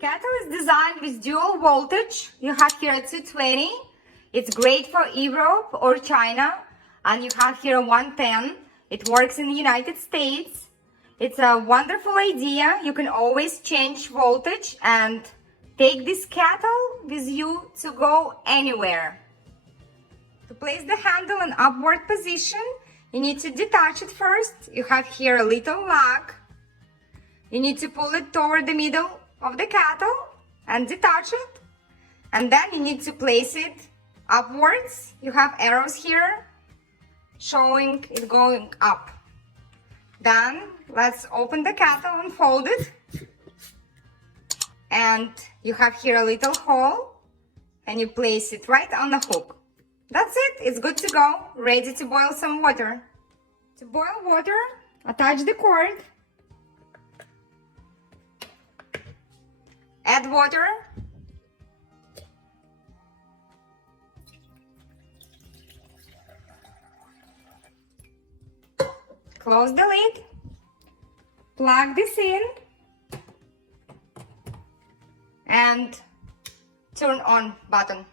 Kettle is designed with dual voltage. You have here a 220. It's great for Europe or China. And you have here a 110. It works in the United States. It's a wonderful idea. You can always change voltage and take this kettle with you to go anywhere. To place the handle in upward position, you need to detach it first. You have here a little lock. You need to pull it toward the middle of the kettle and detach it. And then you need to place it upwards. You have arrows here showing it going up. Then let's open the kettle and fold it. And you have here a little hole and you place it right on the hook. That's it, it's good to go, ready to boil some water. To boil water, attach the cord. Add water. Close the lid. Plug this in. And turn on button.